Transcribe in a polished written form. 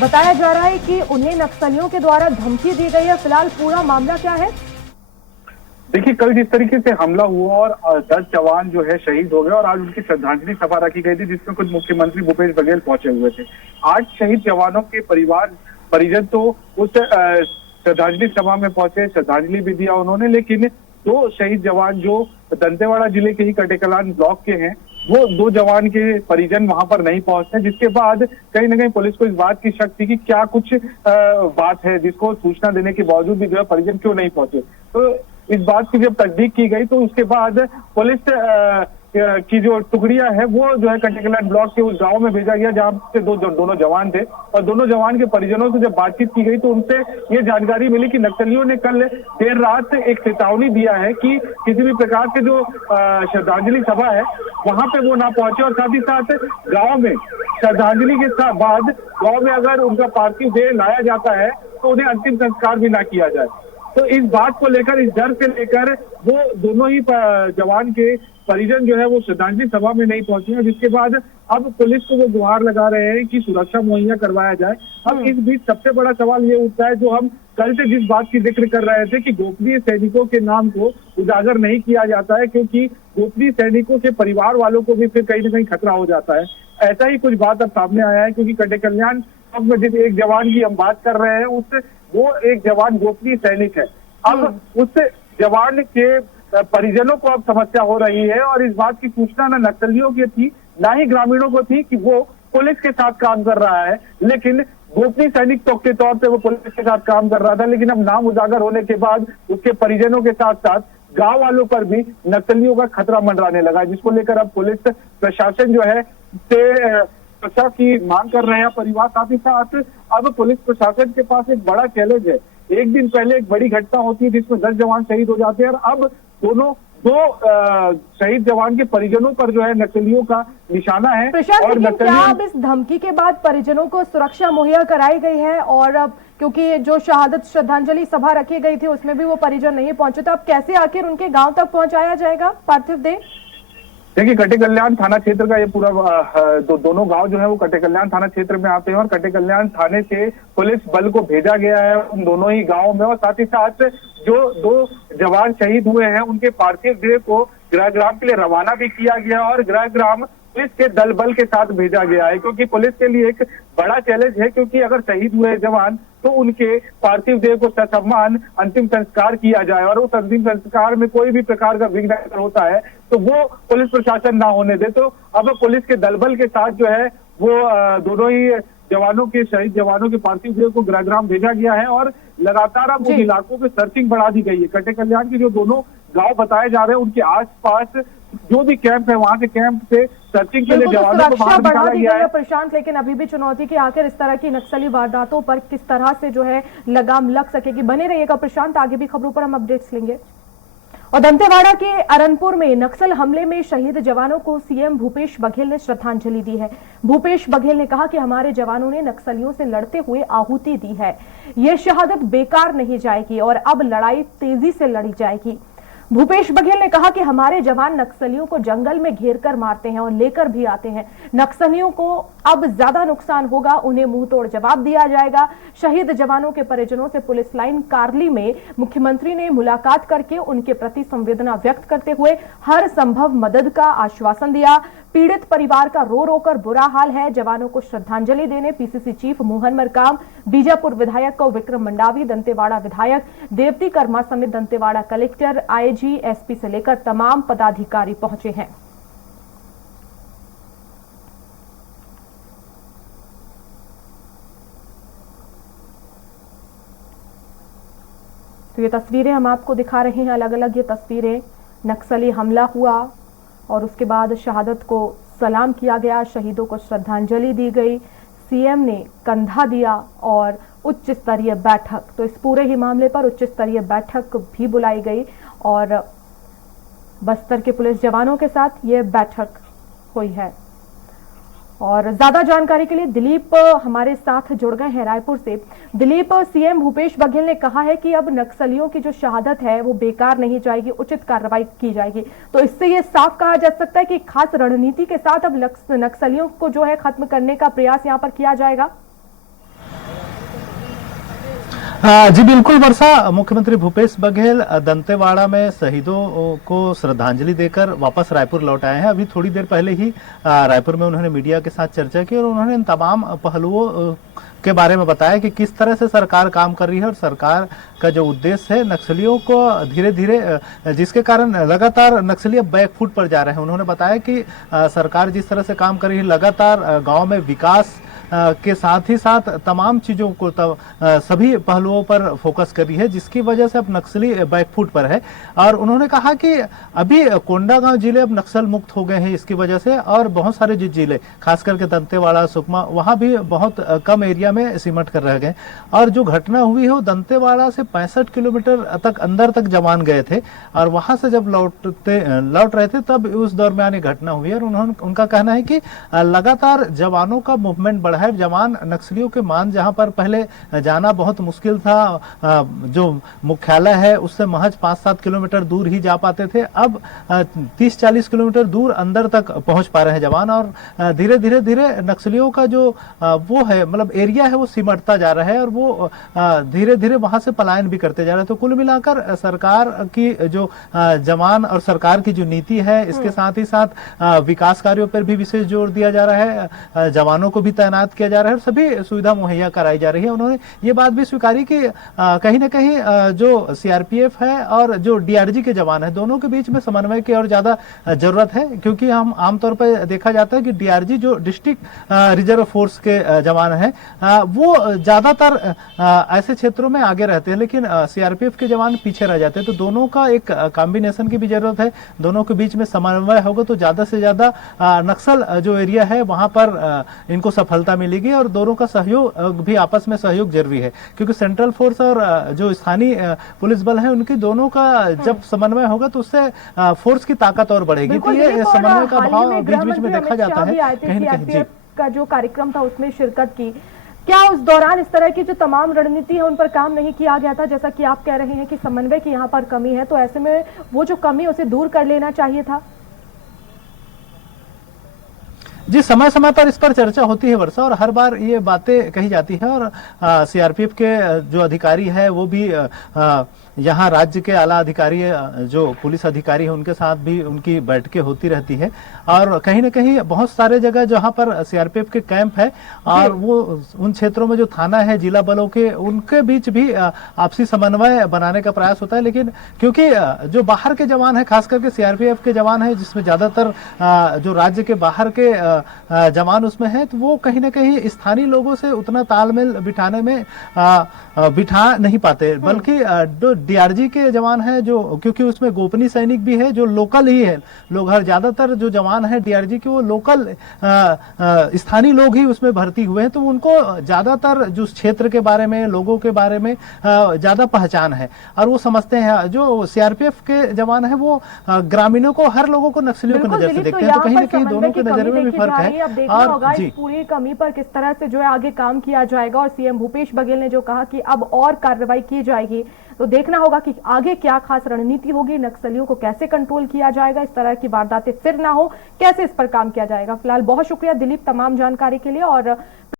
बताया जा रहा है कि उन्हें नक्सलियों के द्वारा धमकी दी गई है। फिलहाल पूरा मामला क्या है? देखिए, कल जिस तरीके से हमला हुआ और 10 जवान जो है शहीद हो गए और आज उनकी श्रद्धांजलि सभा रखी गई थी, जिसमें खुद मुख्यमंत्री भूपेश बघेल पहुंचे हुए थे। आज शहीद जवानों के परिजन तो उस श्रद्धांजलि सभा में पहुंचे, श्रद्धांजलि भी दिया उन्होंने, लेकिन दो शहीद जवान जो दंतेवाड़ा जिले के ही कटेकलान ब्लॉक के हैं, वो दो जवान के परिजन वहां पर नहीं पहुंचते, जिसके बाद कहीं ना कहीं पुलिस को इस बात की शक थी कि क्या कुछ बात है, जिसको सूचना देने के बावजूद भी जो है परिजन क्यों नहीं पहुंचे। तो इस बात की जब तस्दीक की गई तो उसके बाद पुलिस की जो टुकड़ियां है वो जो है कटेकलान ब्लॉक के उस गांव में भेजा गया जहां से दोनों जवान थे। और दोनों जवान के परिजनों से जब बातचीत की गई तो उनसे ये जानकारी मिली कि नक्सलियों ने कल देर रात एक चेतावनी दिया है कि किसी भी प्रकार के जो श्रद्धांजलि सभा है वहां पे वो ना पहुंचे, और साथ ही साथ गाँव में श्रद्धांजलि के बाद गाँव में अगर उनका पार्थिव देह लाया जाता है तो उन्हें अंतिम संस्कार भी ना किया जाए। तो इस बात को लेकर, इस डर से लेकर वो दोनों ही जवान के परिजन जो है वो श्रद्धांजलि सभा में नहीं पहुंचे हैं, जिसके बाद अब पुलिस को वो गुहार लगा रहे हैं कि सुरक्षा मुहैया करवाया जाए। अब इस बीच सबसे बड़ा सवाल ये उठता है, जो हम कल से जिस बात की जिक्र कर रहे थे कि गोपनीय सैनिकों के नाम को उजागर नहीं किया जाता है, क्योंकि गोपनीय सैनिकों के परिवार वालों को भी फिर कहीं ना कहीं खतरा हो जाता है। ऐसा ही कुछ बात अब सामने आया है, क्योंकि कटेकल्याण अब जिस एक जवान की हम बात कर रहे हैं उससे वो एक जवान गोपनीय सैनिक है। अब उस जवान के परिजनों को अब समस्या हो रही है, और इस बात की सूचना ना नक्सलियों की थी ना ही ग्रामीणों को थी कि वो पुलिस के साथ काम कर रहा है, लेकिन गोपनीय सैनिक तो के तौर पे वो पुलिस के साथ काम कर रहा था। लेकिन अब नाम उजागर होने के बाद उसके परिजनों के साथ साथ गांव वालों पर भी नक्सलियों का खतरा मंडराने लगा, जिसको लेकर अब पुलिस प्रशासन जो है सुरक्षा की मांग कर रहे हैं परिवार। साथ ही साथ अब पुलिस प्रशासन के पास एक बड़ा चैलेंज है। एक दिन पहले एक बड़ी घटना होती है जिसमें 10 जवान शहीद हो जाते हैं, और अब दो शहीद जवान के परिजनों पर जो है नक्सलियों का निशाना है। और क्या अब इस धमकी के बाद परिजनों को सुरक्षा मुहैया कराई गई है? और अब क्योंकि जो शहादत श्रद्धांजलि सभा रखी गई थी उसमें भी वो परिजन नहीं पहुंचे, तो अब कैसे आखिर उनके गांव तक पहुंचाया जाएगा पार्थिव देह? देखिए, कटेकल्याण थाना क्षेत्र का ये पूरा दोनों गांव जो है वो कटेकल्याण थाना क्षेत्र में आते हैं, और कटेकल्याण थाने से पुलिस बल को भेजा गया है उन दोनों ही गांवों में। और साथ ही साथ जो दो जवान शहीद हुए हैं उनके पार्थिव देह को गृहग्राम के लिए रवाना भी किया गया, और गृहग्राम पुलिस के दल बल के साथ भेजा गया है, क्योंकि पुलिस के लिए एक बड़ा चैलेंज है, क्योंकि अगर शहीद हुए जवान तो उनके पार्थिव देह को ससम्मान अंतिम संस्कार किया जाए, और उस अंतिम संस्कार में कोई भी प्रकार का विघ्न होता है तो वो पुलिस प्रशासन ना होने दे। तो अब पुलिस के दल बल के साथ जो है वो दोनों ही जवानों के शहीद जवानों के पार्थिव देह को गृहग्राम भेजा गया है, और लगातार अब उन इलाकों में सर्चिंग बढ़ा दी गई है। कटेकल्याण के जो दोनों गांव बताए जा रहे हैं उनके आसपास जो भी कैंप है वहां के कैंप से सर्चिंग के लिए जवानों को बाहर निकाला गया है। प्रशांत, लेकिन अभी भी चुनौती कि आखिर इस तरह की नक्सली वारदातों पर किस तरह से जो है लगाम लग सकेगी। बने रहिएगा प्रशांत, आगे भी खबरों पर हम अपडेट्स लेंगे। और दंतेवाड़ा के अरनपुर में नक्सल हमले में शहीद जवानों को सीएम भूपेश बघेल ने श्रद्धांजलि दी है। भूपेश बघेल ने कहा कि हमारे जवानों ने नक्सलियों से लड़ते हुए आहुति दी है, ये शहादत बेकार नहीं जाएगी और अब लड़ाई तेजी से लड़ी जाएगी। भूपेश बघेल ने कहा कि हमारे जवान नक्सलियों को जंगल में घेर कर मारते हैं और लेकर भी आते हैं। नक्सलियों को अब ज्यादा नुकसान होगा, उन्हें मुंह तोड़ जवाब दिया जाएगा। शहीद जवानों के परिजनों से पुलिस लाइन कारली में मुख्यमंत्री ने मुलाकात करके उनके प्रति संवेदना व्यक्त करते हुए हर संभव मदद का आश्वासन दिया। पीड़ित परिवार का रो रो कर बुरा हाल है। जवानों को श्रद्धांजलि देने पीसीसी चीफ मोहन मरकाम, बीजापुर विधायक विक्रम मंडावी, दंतेवाड़ा विधायक देवती कर्मा समेत दंतेवाड़ा कलेक्टर, आईजी, एसपी से लेकर तमाम पदाधिकारी पहुंचे हैं। तो ये तस्वीरें हम आपको दिखा रहे हैं, अलग अलग ये तस्वीरें। नक्सली हमला हुआ और उसके बाद शहादत को सलाम किया गया, शहीदों को श्रद्धांजलि दी गई, सीएम ने कंधा दिया और उच्च स्तरीय बैठक, तो इस पूरे ही मामले पर उच्च स्तरीय बैठक भी बुलाई गई और बस्तर के पुलिस जवानों के साथ ये बैठक हुई है। और ज्यादा जानकारी के लिए दिलीप हमारे साथ जुड़ गए हैं रायपुर से। दिलीप, सीएम भूपेश बघेल ने कहा है कि अब नक्सलियों की जो शहादत है वो बेकार नहीं जाएगी, उचित कार्रवाई की जाएगी, तो इससे ये साफ कहा जा सकता है कि खास रणनीति के साथ अब नक्सलियों को जो है खत्म करने का प्रयास यहाँ पर किया जाएगा। जी बिल्कुल वर्षा, मुख्यमंत्री भूपेश बघेल दंतेवाड़ा में शहीदों को श्रद्धांजलि देकर वापस रायपुर लौट आए हैं। अभी थोड़ी देर पहले ही रायपुर में उन्होंने मीडिया के साथ चर्चा की और उन्होंने इन तमाम पहलुओं के बारे में बताया कि किस तरह से सरकार काम कर रही है और सरकार का जो उद्देश्य है नक्सलियों को धीरे धीरे, जिसके कारण लगातार नक्सली अब बैकफुट पर जा रहे हैं। उन्होंने बताया कि सरकार जिस तरह से काम कर रही है, लगातार गांव में विकास के साथ ही साथ तमाम चीजों को सभी पहलुओं पर फोकस करी है, जिसकी वजह से अब नक्सली बैकफुट पर है। और उन्होंने कहा कि अभी कोंडागांव जिले अब नक्सल मुक्त हो गए हैं इसकी वजह से, और बहुत सारे जो जिले खास करके दंतेवाड़ा, सुकमा, वहां भी बहुत कम एरिया में सिमट कर रह गए। और जो घटना हुई है वो दंतेवाड़ा से 65 किलोमीटर तक अंदर तक जवान गए थे और वहां से जब लौट रहे थे तब उस दरमियान ये घटना हुई है। और उनका कहना है कि लगातार जवानों का मूवमेंट बढ़ा है। जवान नक्सलियों के मान जहां पर पहले जाना बहुत मुश्किल था, जो मुख्यालय है उससे महज 5-7 किलोमीटर दूर ही जा पाते थे, अब 30-40 किलोमीटर दूर अंदर तक पहुंच पा रहे हैं जवान। और धीरे धीरे नक्सलियों का जो वो है, मतलब एरिया है, वो सिमटता जा रहा है और वो धीरे धीरे वहां से पलायन भी करते जा रहे हैं। तो कुल मिलाकर सरकार की जो जवान और सरकार की जो नीति है, इसके साथ ही साथ विकास कार्यों पर भी विशेष जोर दिया जा रहा है, जवानों को भी तैनात किया जा रहा है, सभी सुविधा मुहैया कराई जा रही है। उन्होंने ये बात भी स्वीकारी कि कहीं ना कहीं जो सीआरपीएफ है और जो डीआरजी के जवान है, दोनों के बीच में समन्वय की और ज्यादा जरूरत है, क्योंकि हम आमतौर पर देखा जाता है कि डीआरजी जो डिस्ट्रिक्ट रिजर्व फोर्स के जवान है वो ज्यादातर ऐसे क्षेत्रों में आगे रहते हैं, लेकिन सीआरपीएफ के जवान पीछे रह जाते हैं। तो दोनों का एक कॉम्बिनेशन की भी जरूरत है, दोनों के बीच में समन्वय होगा तो ज्यादा से ज्यादा नक्सल जो एरिया है वहां पर इनको सफलता मिलेगी। और दोनों का सहयोग भी, आपस में सहयोग जरूरी है, क्योंकि सेंट्रल फोर्स और जो स्थानीय पुलिस बल है उनकी दोनों का जब समन्वय होगा तो उससे फोर्स की ताकत और बढ़ेगी। तो ये समन्वय का भाव बीच बीच में देखा जाता है कहीं ना कहीं। का जो कार्यक्रम था उसमें शिरकत की, क्या उस दौरान इस तरह की जो तमाम रणनीति है उन पर काम नहीं किया गया था? जैसा कि आप कह रहे हैं कि समन्वय की यहाँ पर कमी है, तो ऐसे में वो जो कमी उसे दूर कर लेना चाहिए था। जी, समय समय पर इस पर चर्चा होती है वर्षा, और हर बार ये बातें कही जाती है। और सीआरपीएफ के जो अधिकारी है वो भी यहाँ राज्य के आला अधिकारी, जो पुलिस अधिकारी है, उनके साथ भी उनकी बैठकें होती रहती है। और कहीं ना कहीं बहुत सारे जगह जहाँ पर सीआरपीएफ के कैंप है और वो उन क्षेत्रों में जो थाना है, जिला बलों के, उनके बीच भी आपसी समन्वय बनाने का प्रयास होता है। लेकिन क्योंकि जो बाहर के जवान है, खास करके सीआरपीएफ के जवान है, जिसमें ज्यादातर जो राज्य के बाहर के जवान उसमें है, तो वो कहीं ना कहीं स्थानीय लोगों से उतना तालमेल बिठाने में बिठा नहीं पाते। बल्कि जो डीआरजी के जवान है, जो क्योंकि उसमें गोपनीय सैनिक भी है जो लोकल ही है, लोग हर ज्यादातर जो जवान है डीआरजी के वो लोकल स्थानीय लोग ही उसमें भर्ती हुए हैं, तो उनको ज्यादातर जो क्षेत्र के बारे में, लोगों के बारे में ज्यादा पहचान है और वो समझते हैं। जो सीआरपीएफ के जवान है वो ग्रामीणों को, हर लोगों को नक्सलियों की नजर से देखते हैं। तो कहीं ना कहीं दोनों की नजर में भी फर्क है। अब देखना होगा इस पूरी कमी पर किस तरह से जो है आगे काम किया जाएगा। और सीएम भूपेश बघेल ने जो कहा कि अब और कार्रवाई की जाएगी, तो देखना होगा कि आगे क्या खास रणनीति होगी, नक्सलियों को कैसे कंट्रोल किया जाएगा, इस तरह की वारदातें फिर ना हो, कैसे इस पर काम किया जाएगा। फिलहाल बहुत शुक्रिया दिलीप तमाम जानकारी के लिए। और